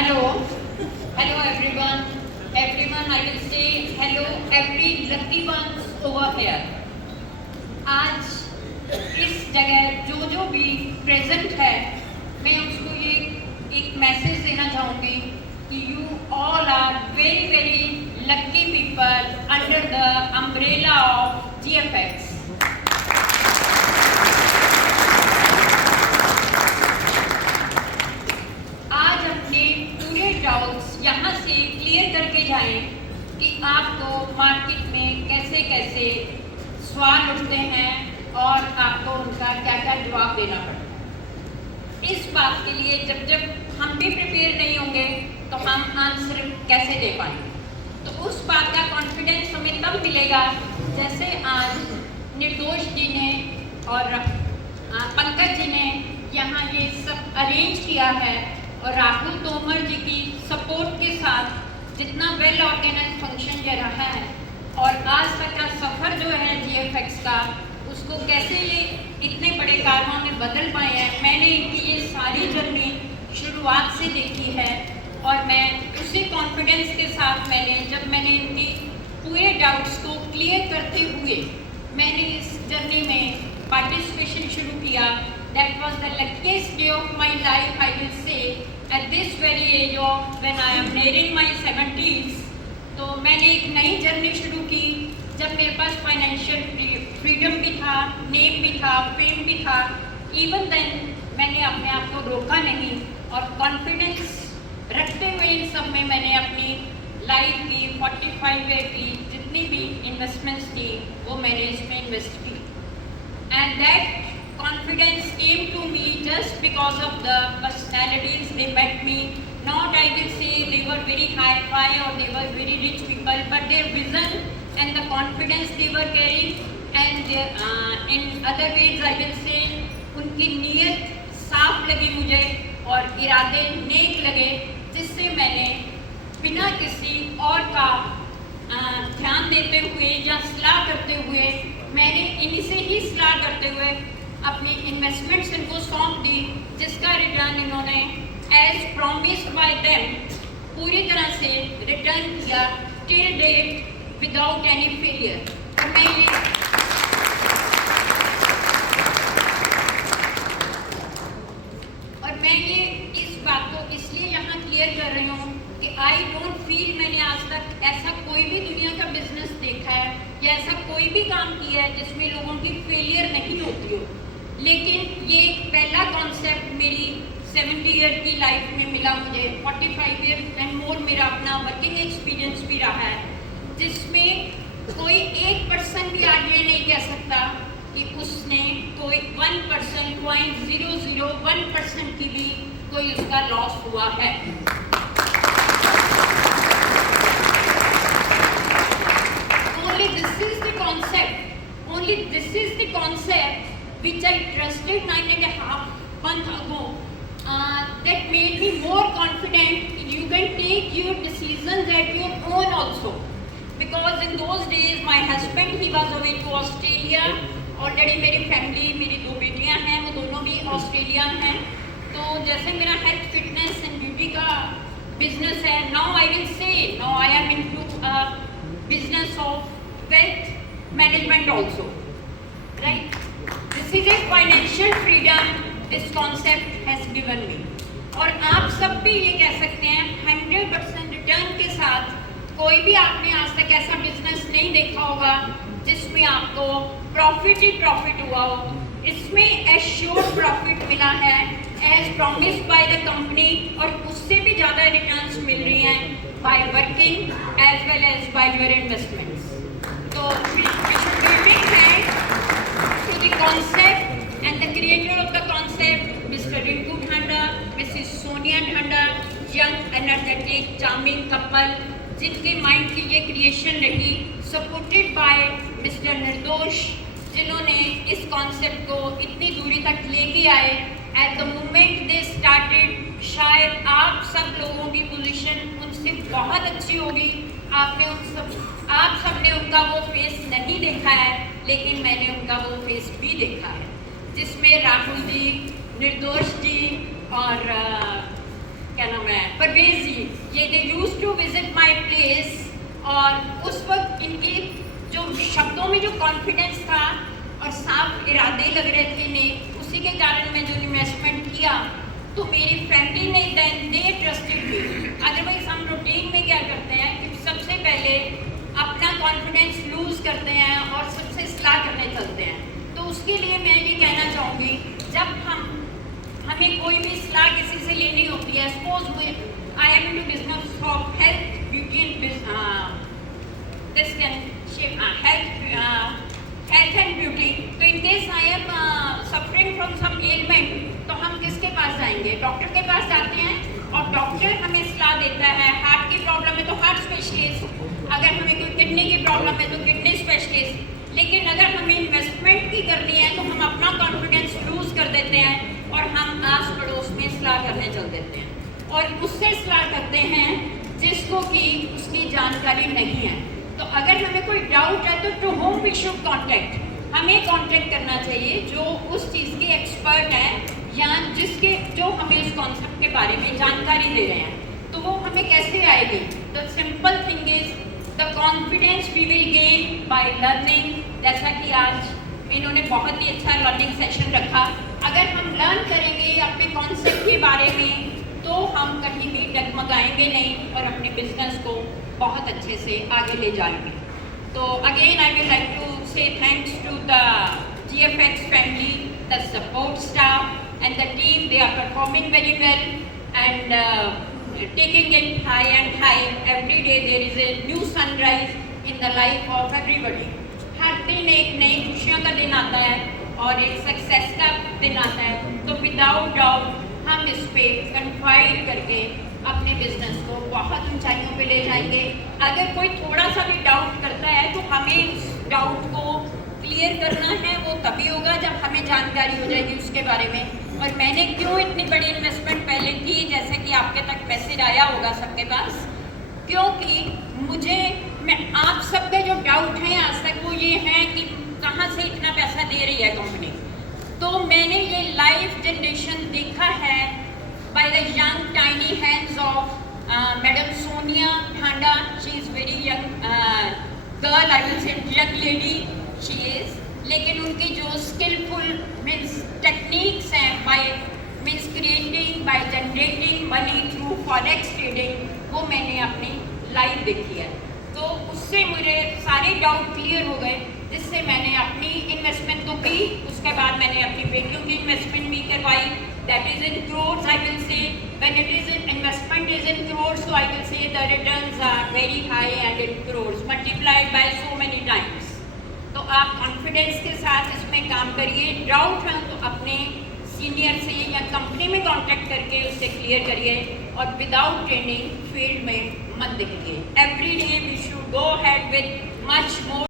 Hello, hello everyone. Everyone, I will say hello every lucky ones over here. आज इस जगह जो भी प्रेजेंट है, मैं उसको ये एक मैसेज देना चाहूँगी कि you all are very very lucky people under the umbrella of GFX. Doubts यहाँ से क्लियर करके जाएं कि आपको मार्केट में कैसे कैसे सवाल उठते हैं और आपको उनका क्या क्या जवाब देना पड़ता है। इस बात के लिए जब हम भी प्रिपेयर नहीं होंगे तो हम आंसर कैसे दे पाएंगे। तो उस बात का कॉन्फिडेंस हमें तब मिलेगा जैसे आज निर्दोष जी ने और पंकज जी ने यहाँ ये सब अरेंज किया है और राहुल तोमर जी की सपोर्ट के साथ जितना वेल ऑर्गेनाइज फंक्शन ये रहा है और आज तक का सफ़र जो है GFX का, उसको कैसे ये इतने बड़े कारनामे में बदल पाए हैं। मैंने इनकी ये सारी जर्नी शुरुआत से देखी है और मैं उसी कॉन्फिडेंस के साथ मैंने इनकी पूरे डाउट्स को क्लियर करते हुए मैंने इस जर्नी में पार्टिसिपेशन शुरू किया। That was the luckiest day of my life, I will say, at this very age of when I am nearing my 70s. तो मैंने एक नई जर्नी शुरू की जब मेरे पास फाइनेंशियल फ्रीडम भी था, नेम भी था, फेम भी था। इवन देन मैंने अपने आप को रोका नहीं और कॉन्फिडेंस रखते हुए इन सब में मैंने अपनी लाइफ की 45 ईयर की जितनी भी इन्वेस्टमेंट्स थी वो मैंने इसमें इन्वेस्ट की। And that confidence came to me just because of the personalities they met me. Not I will say they were very high or they were very rich people, but their vision and the confidence they were carrying and in other ways I will say उनकी नीयत साफ लगी मुझे और इरादे नेक लगे, जिससे मैंने बिना किसी और का ध्यान देते हुए या सलाह करते हुए मैंने इन्हीं से ही सलाह करते हुए अपनी इन्वेस्टमेंट्स इनको सौंप दी, जिसका रिटर्न इन्होंने एज प्रॉमिस्ड बाय देम पूरी तरह से रिटर्न किया till date without any failure. और मैं ये इस बात को इसलिए यहाँ क्लियर कर रही हूँ कि आई डोंट फील मैंने आज तक ऐसा कोई भी दुनिया का बिजनेस देखा है या ऐसा कोई भी काम किया है जिसमें लोगों की फेलियर नहीं होती हो। लेकिन ये एक पहला कॉन्सेप्ट मेरी 70 ईयर की लाइफ में मिला मुझे, 45 ईयर एंड मोर मेरा अपना वर्किंग एक्सपीरियंस भी रहा है, जिसमें कोई एक पर्सन भी आज ये नहीं कह सकता कि उसने कोई 1% 0.001% की भी कोई उसका लॉस हुआ है। Only this is the concept which I trusted 9.5 months ago that made me more confident you can take your decisions at your own also, because in those days my husband he was away to Australia। Already मेरी family, मेरी 2 बेटियां हैं, वो दोनों भी Australia हैं। तो जैसे मेरा हेल्थ फिटनेस एंड ब्यूटी का बिजनेस है, now I will say now I am into business of wealth management also, right? This is a financial freedom this concept has given me। और आप सब भी ये कह सकते हैं 100% रिटर्न के साथ कोई भी आपने आज तक ऐसा बिजनेस नहीं देखा होगा जिसमें आपको प्रॉफिट ही प्रॉफिट हुआ हो। इसमें एश्योर्ड प्रॉफिट मिला है as promised by the company और उससे भी ज़्यादा रिटर्न्स मिल रही हैं by working as well as by your investments. So we should give big thanks to the concept and the creator of the concept, Mr. Rinku Dhanda, Mrs. Sonia Dhanda, young energetic charming couple, जिनके mind की ये creation रही, supported by mister निर्दोष, जिन्होंने इस concept को इतनी दूरी तक लेके आए। At the moment they started, शायद आप सब लोगों की पोजीशन उनसे बहुत अच्छी होगी। आप सब ने उनका वो फेस नहीं देखा है, लेकिन मैंने उनका वो फेस भी देखा है, जिसमें राहुल जी, निर्दोष जी और क्या नाम है परवेज जी, ये they use to visit my place, और उस वक्त इनके जो शब्दों में जो कॉन्फिडेंस था और साफ इरादे लग रहे थे इन्हें, उसी के कारण मैं जो इन्वेस्टमेंट किया तो मेरी फैमिली ने then they trusted me. Otherwise हम रूटीन में क्या करते हैं कि सबसे पहले अपना कॉन्फिडेंस लूज करते हैं और सबसे सलाह करने चलते हैं। तो उसके लिए मैं ये कहना चाहूँगी, जब हमें कोई भी सलाह किसी से लेनी होती है, suppose I am into business of health beauty and this can shape health and beauty, तो in case I am suffering from some ailment, तो हम किसके पास जाएंगे? डॉक्टर के पास जाते हैं, और डॉक्टर हमें सलाह देता है। हार्ट की प्रॉब्लम है तो हार्ट स्पेशलिस्ट, अगर हमें कोई किडनी की प्रॉब्लम है तो किडनी स्पेशलिस्ट। लेकिन अगर हमें इन्वेस्टमेंट की करनी है तो हम अपना कॉन्फिडेंस लूज कर देते हैं और हम आस पड़ोस में सलाह करने चल देते हैं, और उससे सलाह करते हैं जिसको कि उसकी जानकारी नहीं है। तो अगर हमें कोई डाउट है तो to whom we should contact, हमें कॉन्टेक्ट करना चाहिए जो उस चीज़ के एक्सपर्ट हैं या जिसके जो हमें उस कॉन्सेप्ट के बारे में जानकारी दे रहे हैं। तो वो हमें कैसे आएगी? The simple thing is the confidence we will gain by learning. जैसा कि आज इन्होंने बहुत ही अच्छा लर्निंग सेशन रखा। अगर हम लर्न करेंगे अपने कॉन्सेप्ट के बारे में तो हम कहीं भी डगमगाएंगे नहीं और अपने बिजनेस को बहुत अच्छे से आगे ले जाएंगे। तो again I will like to say thanks to the GFX family, the support staff and the team. They are performing very well and taking it high and high. Every day there is a new sunrise in the life of everybody. हर दिन एक नई खुशियों का दिन आता है और एक सक्सेस का दिन आता है। तो विदाउट डाउट हम इस पे कन्फाइड करके अपने बिजनेस को बहुत ऊंचाइयों पे ले जाएंगे। अगर कोई थोड़ा सा भी डाउट करता है तो हमें उस डाउट को क्लियर करना है, वो तभी होगा जब हमें जानकारी हो जाएगी उसके बारे में। और मैंने क्यों इतनी बड़ी इन्वेस्टमेंट पहले की, जैसे कि आपके तक मैसेज आया होगा सबके पास, क्योंकि मैं आप सबके जो डाउट हैं आज तक वो ये हैं कि कहाँ से इतना पैसा दे रही है कंपनी। तो मैंने ये लाइव जनरेशन देखा है by the young tiny hands of Madam Sonia Thanda. She is very young girl, I will say young lady she is. लेकिन उनकी जो skillful means techniques हैं by means creating by generating money through forex trading, वो मैंने अपनी live देखी है। तो उससे मुझे सारे डाउट क्लियर हो गए, जिससे मैंने अपनी इन्वेस्टमेंट तो की। उसके बाद मैंने अपनी बेटियों की इन्वेस्टमेंट भी करवाई। That is in crores, I will say. When it is in investment is in crores, so I will say the returns are very high and in crores, multiplied by so many times. तो आप confidence के साथ इसमें काम करिए। Doubt है तो अपने सीनियर से या कंपनी में कांटेक्ट करके उससे क्लियर करिए, और विदाउट ट्रेनिंग फील्ड में मत देखिए। Every day we should go ahead with much more